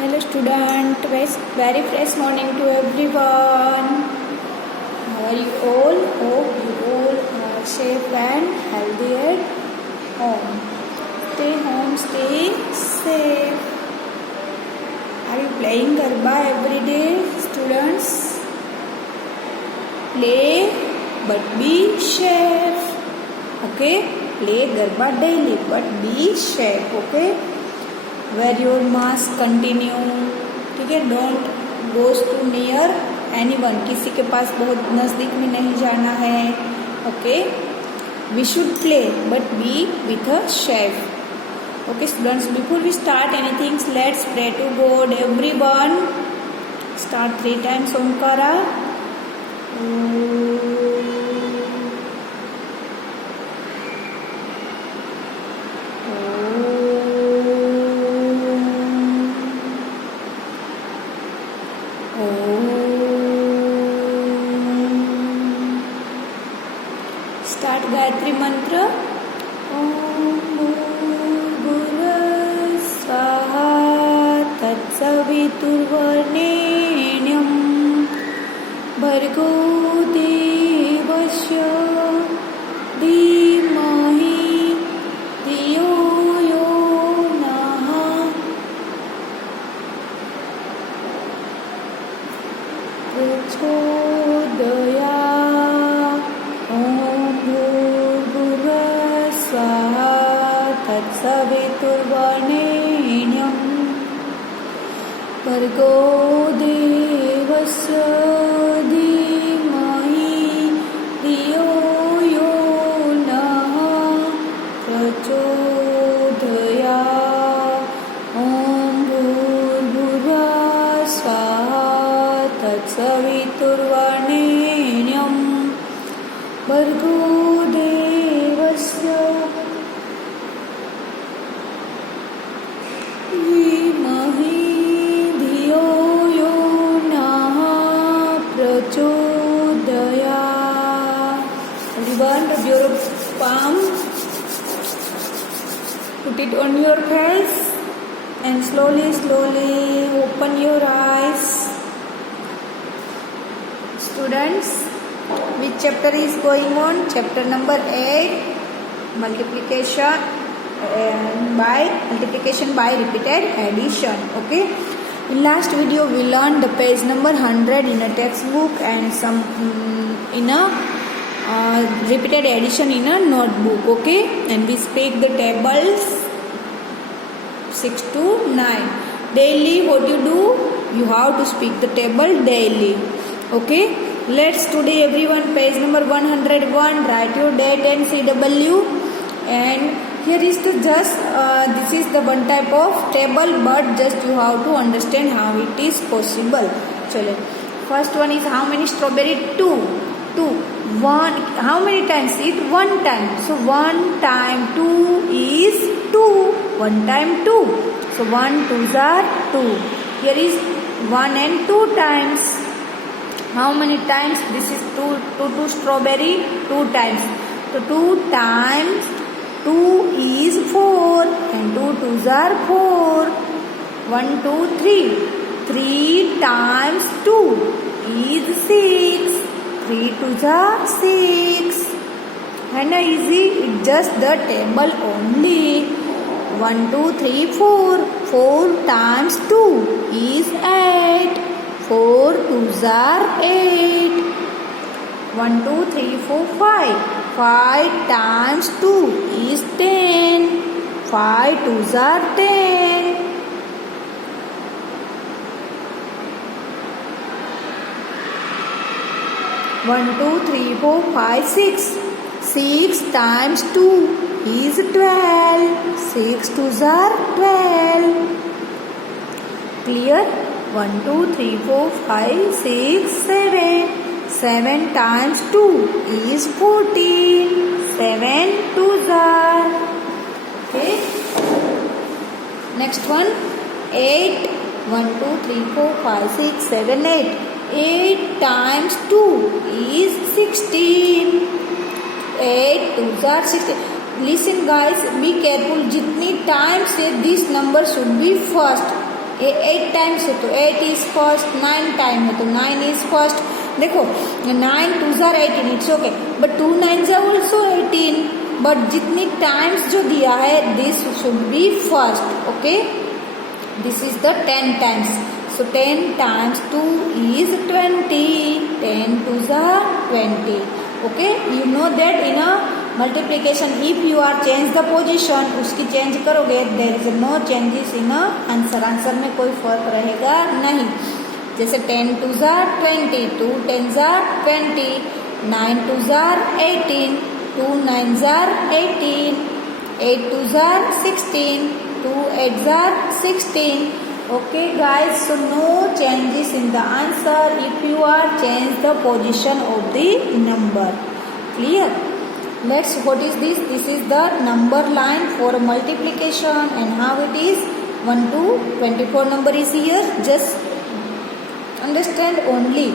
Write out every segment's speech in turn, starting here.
Hello student, very fresh morning to everyone. How are you all? Hope you all are safe and healthy at home. Stay home, stay safe. Are you playing Garba every day, students? Play but be safe. Okay? Play Garba daily but be safe. Okay? Wear your mask continue. ठीक है, don't goes to near anyone, किसी के पास बहुत नज़दीक में नहीं जाना है. Okay, we should play but be with a safe. Okay students, before we start anything let's pray to God. Everyone start 3 times Omkara. Start Gayatri Mantra. Om भूर्भुवः स्वाहा तत्सवितुर्वरेण्यं भर्गो देवस्य धीमहि धियो यो नः प्रचोदयात्. तत्सवितुर्वरेण्यं भर्गो देवस्य धीमहि धियो यो नः प्रचोदयात्. ॐ भूर्भुवः स्वाहा तत्सवितुर्वरेण्यं भर्गो देवस्य धीमहि धियो यो नः प्रचोदयात्. Everyone, rub your palm, put it on your face and slowly open your eyes. Students, which chapter is going on? Chapter number 8, multiplication by repeated addition. Okay, in last video we learned the page number 100 in a textbook and some in a repeated addition in a notebook. Okay, and we speak the tables 6 to 9 daily. What you do, you have to speak the table daily. Okay, let's today everyone page number 101, write your date and CW. And here is the this is the one type of table, but just you have to understand how it is possible. Chalo, first one is how many strawberry? 2. 1. How many times? It 1 time. So 1 time 2 is 2. 1 time 2. So 1 2s are 2. Here is 1 and 2 times. How many times? This is 2 strawberry 2 times. So 2 times 2 is 4 and 2 2s are 4. 1 2 3. 3 times 2 is 6. 3 2s are 6. And easy, it's just the table only. 1 2 3 4. 4 times 2 is 8. 4 2s are 8. 1 2 3 4 5. 5 times 2 is 10. 5 2s are 10. 1 2 3 4 5 6. 6 times 2 is 12. 6 2s are 12. Clear? 1 2 3 4 5 6 7. 7 times 2 is 14. 7 2s are. Okay. Next one, 8. 1 2 3 4 5 6 7 8. 8 times 2 is 16. 8 2s are 16. Listen guys, be careful. जितनी time से this number should be first. ये 8 times है तो 8 is first, 9 time है तो 9 is first. देखो 9 2s are 18, it's okay, but 2 9s are also 18, but जितनी times जो दिया है this should be first, okay. This is the 10 times, so 10 times 2 is 20, 10 2s are 20, okay। You know that in a multiplication if you are change the position, उसकी change करोगे there is no changes in a answer, answer में कोई फर्क रहेगा नहीं। जैसे 10 2s are 20, 2 10s are 20, 9 2s are 18, 2 9s are 18, 8 2s are 16, 2 8s are 16, okay guys। So no changes in the answer if you are change the position of the number, clear। Let's, what is this? This is the number line for multiplication and how it is 1 to 24 number is here, just understand only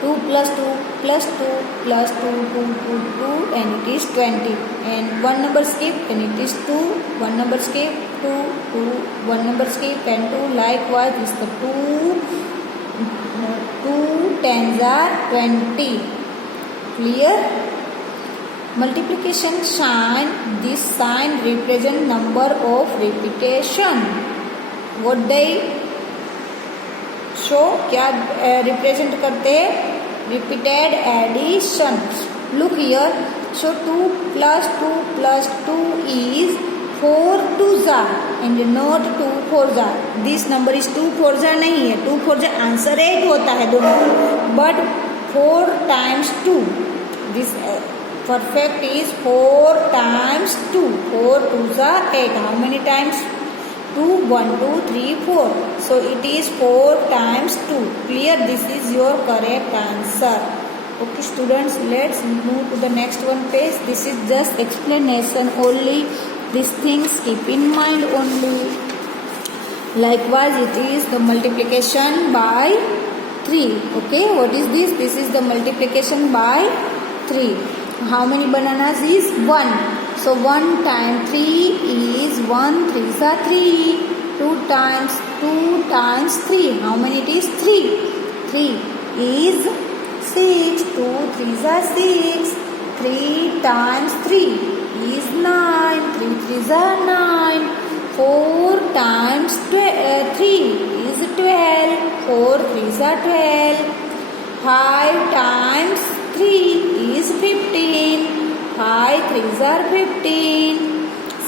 2 plus 2 plus 2 plus 2 2 2 2 and it is 20, and one number skip and it is 2, one number skip 2 2, one number skip and 2, likewise is the 2 10s are 20, clear। Multiplication sign, this sign represent number of repetition, what they show, क्या represent करते हैं, repeated addition. Look here, so 2 plus 2 plus 2 is 4 2s are and not 2 4s are, this number is 2 4s are नहीं है, 2 4s are answer 8 होता है दोनों, but 4 times 2, this perfect is 4 times 2, 4 2s are 8, how many times 2, 1 2 3 4, so it is 4 times 2, clear। This is your correct answer, okay students। Let's move to the next one page, this is just explanation only, these things keep in mind only। Likewise it is the multiplication by 3, okay, what is this? This is the multiplication by 3, how many bananas is 1, so 1 times 3 is 1 3s are 3, 2 times 3, how many it is 3, 3 is 6, 2 3s are 6, 3 times 3 is 9, 3 3s are 9, 4 times 3 is 12, 4 3s are 12, 5 times 3 is 15, 5 3s are 15,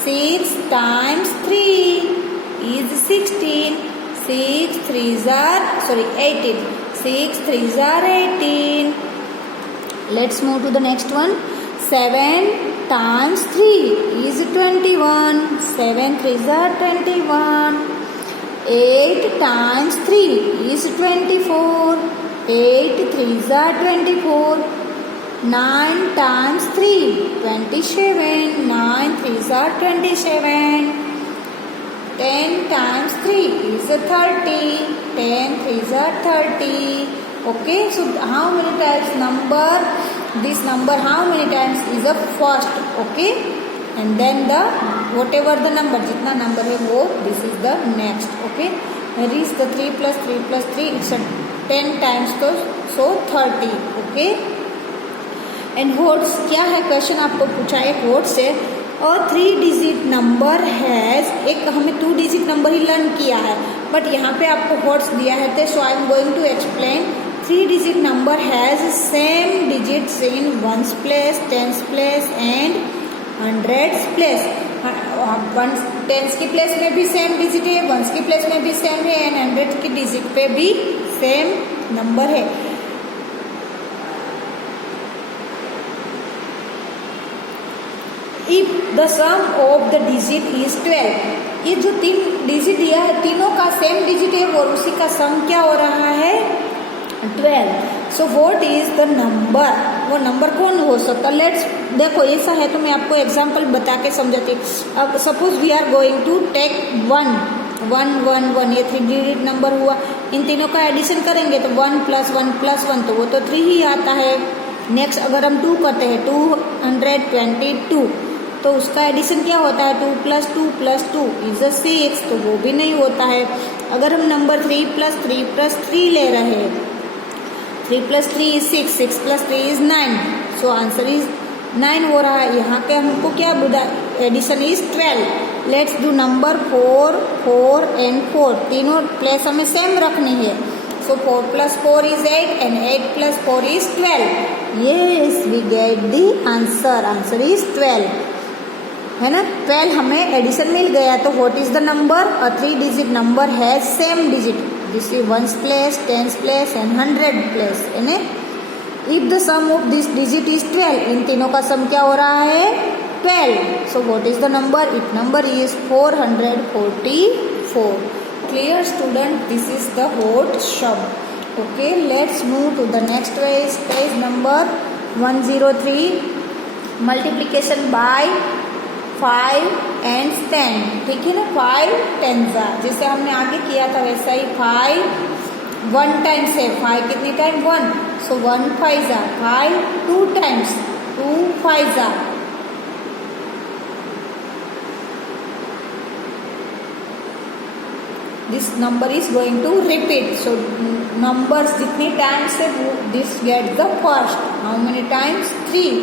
6 times 3 is 16, 6 3s are 18, 6 3s are 18। Let's move to the next one, 7 times 3 is 21, 7 3s are 21, 8 times 3 is 24, 8 3s are 24, 9 times 3 27, 9 3s are 27, 10 times 3 is 30, 10 3s are 30, okay। So how many times number, this number how many times is a first, okay, and then the whatever the number, जितना number है वो, this is the next, okay। Here is the 3 plus 3 plus 3, it's a 10 times, so 30, okay। And what's, क्या है question आपको पूछा है what's है, और 3 डिजिट नंबर हैज, एक हमें 2 डिजिट नंबर ही लर्न किया है, बट यहाँ पे आपको व्हाट्स दिया है, so I am going to explain. 3 digit number has same digits in 1s place, 10s place and 100s place. 10s की प्लेस में भी सेम डिजिट है, 1s की प्लेस में भी सेम है, एंड 100 की डिजिट पे भी सेम नंबर है। If the sum of the digit is 12, ये जो 3 डिजिट दिया है तीनों का सेम डिजिट है और उसी का सम क्या हो रहा है 12, so what is the number, वो नंबर कौन हो सकता। लेट्स, देखो ऐसा है तो मैं आपको एग्जांपल बता के समझाती। अब suppose we are going to take 1 1 1 1, ये 3 डिजिट नंबर हुआ, इन तीनों का एडिशन करेंगे तो 1 + 1 + 1 तो वो तो 3 ही आता है। नेक्स्ट अगर हम 2 करते हैं 222, तो उसका एडिशन क्या होता है 2 + 2 + 2 इज 6, तो वो भी नहीं होता है। अगर हम नंबर 3 + 3 + 3 ले रहे हैं, 3 + 3 is 6, 6 + 3 is 9, so answer is 9 हो रहा है। यहाँ पे हमको क्या addition is 12। Let's do number 4, 4 and 4, तीनों प्लेस हमें सेम रखनी है। So 4 + 4 is 8 and 8 + 4 is 12। Yes, we get the answer, answer is 12, है ना। 12 हमें एडिशन मिल गया। तो what is the number? A 3 digit number has same digit, this is 1s place, 10s place and 100 place, है ना। If the sum of this digit is 12, इन तीनों का सम क्या हो रहा है 12। So what is the number? It number is 444। Clear student, this is the what शब्द। Okay, let's move to the next page number 103, multiplication by 5 and 10, ठीक है ना। 5 10s, जैसे हमने आगे किया था वैसा ही 5 1 टाइम्स है, 5 कितनी time 1, so 1 5s 5, 2 times 2 5s, this number is going to repeat. So numbers जितनी टाइम्स है this get the first. How many times 3,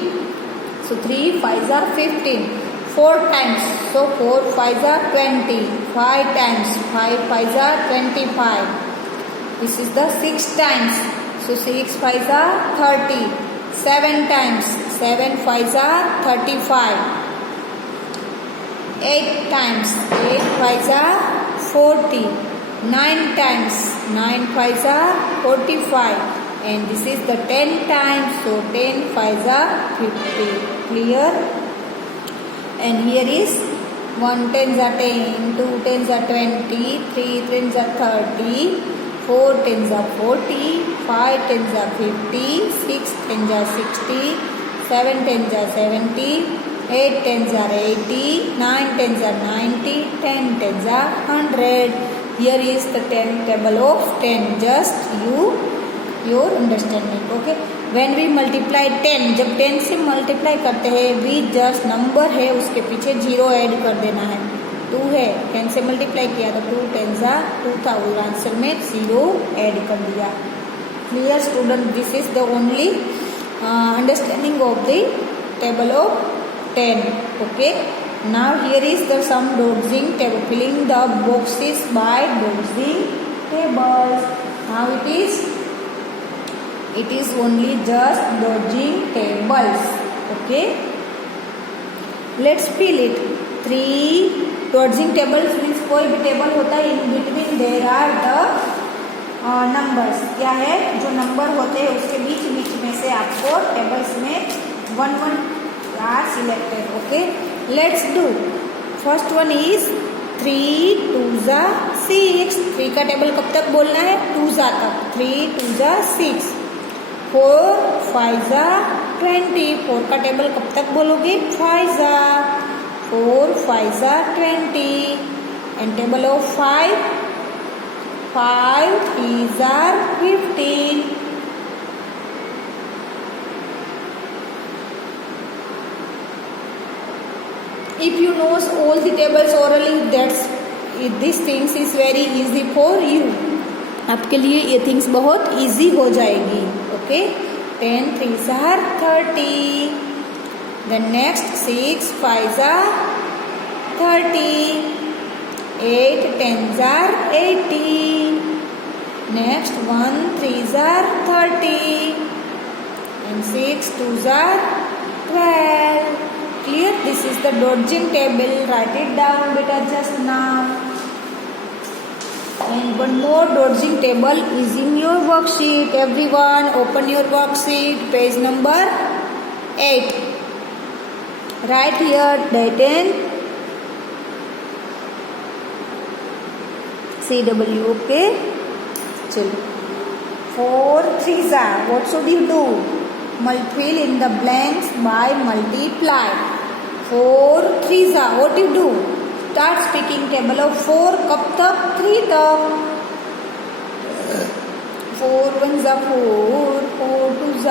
so 3 5s 15, 4 times, so 4 5s 20, 5 times 5 5s 25, this is the 6 times, so 6 5s 30, 7 times 7 5s 35, 8 times 8 5s 40, 9 times 9 5s 45, and this is the 10 times, so 10 5s 50. Clear? And here is 1 10s 10, 2 10s 20, 3 10s 30, 4 10s 40, 5 10s 50, 6 10s 60, 7 10s 70, 8 10s 80, 9 10s 90, 10 10s 100. Here is the 10 table of 10. Just your understanding. Okay. When we multiply 10, जब 10 से multiply करते हैं, we just number है उसके पीछे 0 add कर देना है। 2 है, 10 से मल्टीप्लाई किया तो 2 10s 2 था, उस आंसर में 0 ऐड कर दिया। Clear student, this is the only understanding of the table of 10. Okay, now here is the sum dodging table, filling the boxes by dodging tables. Now it is only just dodging tables. Okay, let's fill it. 3 dodging tables means कोई भी table होता है, in between there are the numbers. क्या है, जो number होते हैं उसके बीच बीच में से आपको टेबल्स में 1 1 are selected. Okay, let's do. First one is 3 2s 6. 3 का टेबल कब तक बोलना है 2s तक. 3 2s 6. 4 5s 20. 4 का टेबल कब तक बोलोगे 5s. 4 5s 20. And table of 5 3s 15. If you know all the tables orally, this things is very easy for you. आपके लिए ये थिंग्स बहुत इजी हो जाएगी. Okay, 10 3s 30. Then next 6 5s 30. 8 10s 80. Next 1 3s 30. and 6 2s 12. Clear? This is the dodging table. Write it down beta just now. And one more dodging table is in your worksheet. Everyone open your worksheet, page number 8. Write here date and CW. Okay, chalo. 4 3s. What should you do? Fill in the blanks by multiply. 4 3s. What you do? Start speaking table of 4 कब तक 3 तक. 4 1s 4, 4 2s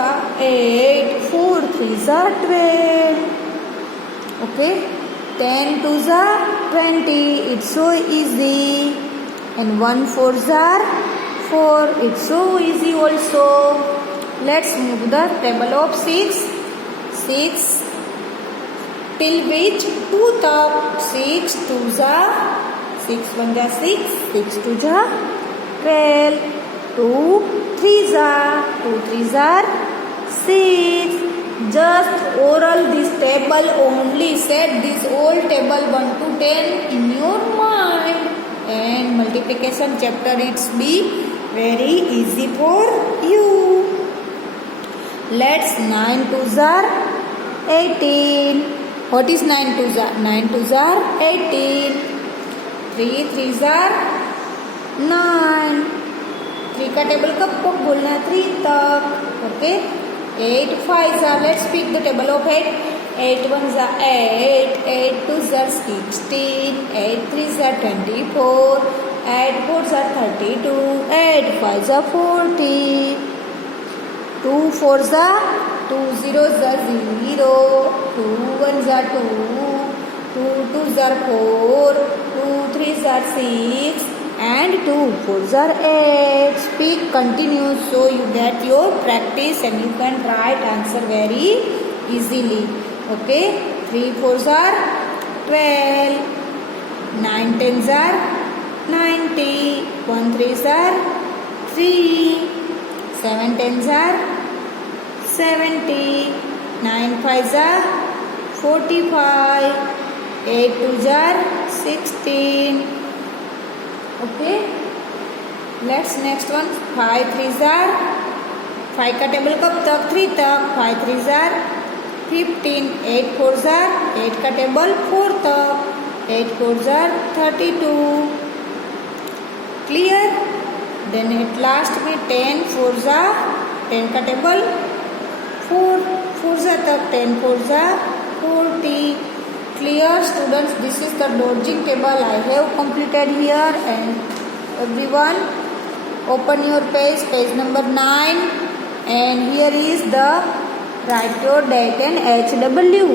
8, 4 3s 12. Okay, 10 twos are 20. It's so easy. And 1 fours are 4. It's so easy also. Let's move to the table of 6. 6 till which 2 top. 6 twos are 6 1 are 6. 6 twos are 12. 2 threes are 2 threes are 6. Just oral this table only. Set this whole table 1 to 10 in your mind. And multiplication chapter it's be very easy for you. Let's 9 twos are 18. What is 9 twos are? 9 twos are 18. 3 threes are 9. 3 का table कब बोलना है? 3 तक. Okay. 8 fives are, let's pick the table of 8. 8 ones are 8. 8 twos are 16. 8 threes are 24. 8 fours are 32. 8 fives are 40. 2 fours are 2 zeros are 0. 2 ones are 2. 2 twos are 4. 2 threes are 6. And 2 fours are 8. Speak continuous so you get your practice and you can write answer very easily. Okay. 3 fours are 12. 9 tens are 90. 1 threes are 3. 7 tens are 70. 9 fives are 45. 8 twos are 16. Okay. Let's next one. 5 threes are 5 का table कब तक? 3 तक. 5 threes are 15. 8 fours are 8 का table 4 तक. 8 fours are 32. Clear? Then at last में 10 fours are 10 का table 4 fours are तक. 10 fours are 40. Clear students, this is the dodging table I have completed here. And everyone open your page number 9, and here is the write your date and HW.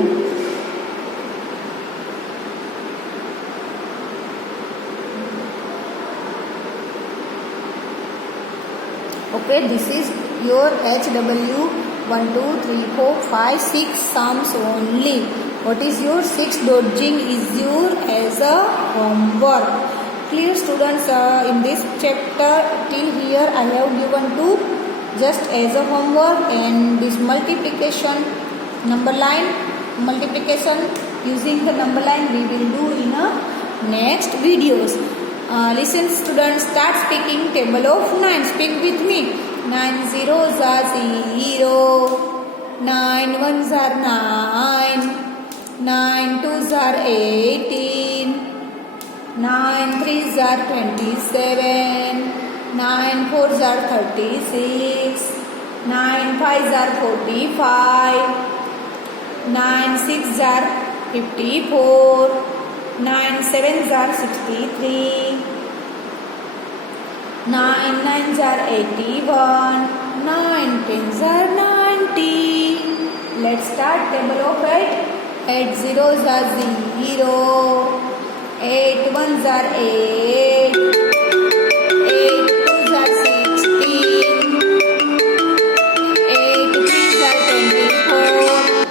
Okay, this is your HW. 1 2 3 4 5 6 sums only. What is your 6 dodging is your as a homework. Clear students, in this chapter till here I have given to just as a homework, and this multiplication number line multiplication using the number line we will do in a next videos. Listen students, start speaking table of 9. Speak with me. 9 zeros are 0. 9 ones are 9. 9 twos are 18. 9 threes are 27. 9 fours are 36. 9 fives are 45. 9 sixes are 54. 9 sevens are 63. 9 nines are 81. 9 tens are 90. Let's start table of 8. 8 zeros are 0. 8 ones are 8. 8 twos are 16. 8 threes are 24.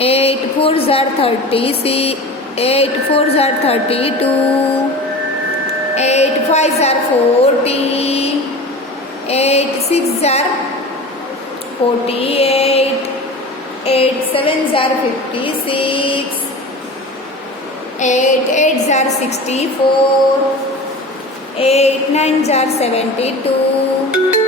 8 fours are 36. 8 fours are 32. 8 fives are 40. 8 sixes are 48. 8 sevens are 56. 8 eights are 64. 8 nines are 72.